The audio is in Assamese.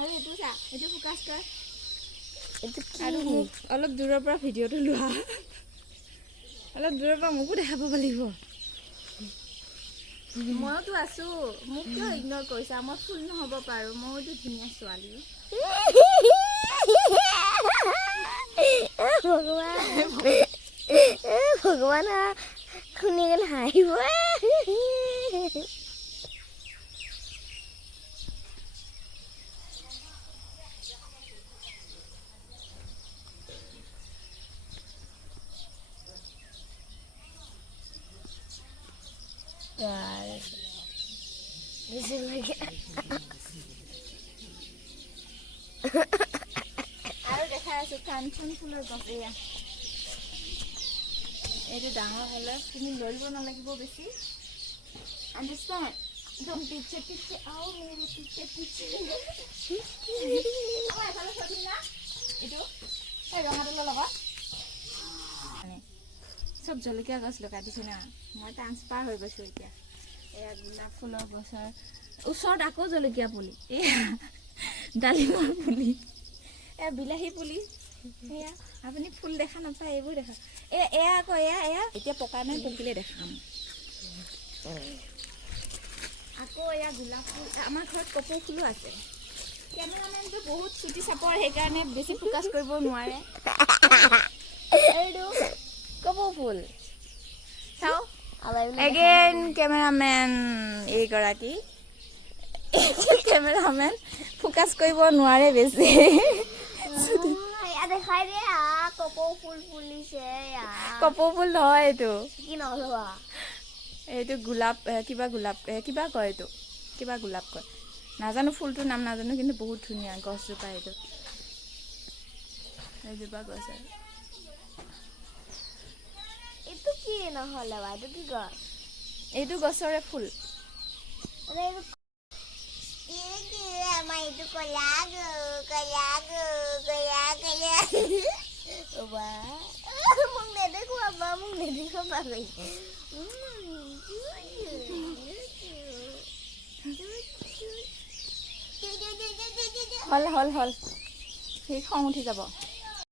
আৰু এইটো চা এইটো ফোকাছ কৰ এইটো কি আৰু মোক অলপ দূৰৰ পৰা ভিডিঅ'টো লোৱা অলপ দূৰৰ পৰা মোকো দেখা পাব লাগিব মইতো আছো মোক কিয় ইগনোৰ কৰিছা মই ফুল নহ'ব পাৰোঁ মইতো ধুনীয়া ছোৱালী ভগৱান শুনি কেনে হাঁহিব আৰু দেখাই আছো কাঞ্চন ফুলৰ গছ এয়া এইটো ডাঙৰ হ'লে তুমি লৰিব নালাগিব বেছি আণ্ডাৰষ্টেণ্ড একদম পিছে পিছে আও মেৰে পিছে পিছে আমাৰ এফালে চলি না এইটো এই ৰঙাটোলৰ লগত মানে চব জলকীয়া গছ লগাই দিছে না মই ট্ৰান্সফাৰ হৈ গৈছোঁ এতিয়া এয়া গোলাপ ফুলৰ গছৰ ওচৰত আকৌ জলকীয়া পুলি এয়া ডালিমৰ পুলি এয়া বিলাহী পুলি এয়া আপুনি ফুল দেখা নাপায় এইবোৰ দেখা এয়া আকৌ এয়া এতিয়া পকা নাই পকিলে দেখাম আকৌ এয়া গোলাপ ফুল আমাৰ ঘৰত কপৌ ফুলো আছে কেমেৰামেনটো বহুত চুটি চাপৰ সেইকাৰণে বেছি ফোকাছ কৰিব নোৱাৰে এইটো কপৌ ফুল চাওঁ এগেইন কেমেৰামেন এইগৰাকী কেমেৰামেন ফোকাছ কৰিব নোৱাৰে বেছি দেখাই দে কপৌ ফুল ফুলিছে কপৌ ফুল নহয় এইটো কি নহ'বা এইটো গোলাপ কিবা গোলাপ কিবা কয় এইটো কিবা গোলাপ কয় নাজানো ফুলটোৰ নাম নাজানো কিন্তু বহুত ধুনীয়া গছজোপা এইটো এইজোপা গছ আৰু এইটো কি নহ'লে বা এইটো কি গছ এইটো গছৰে ফুল আমাৰ এইটো কলা মোক নেদেখুৱাবা হ'ল সি খং উঠি যাব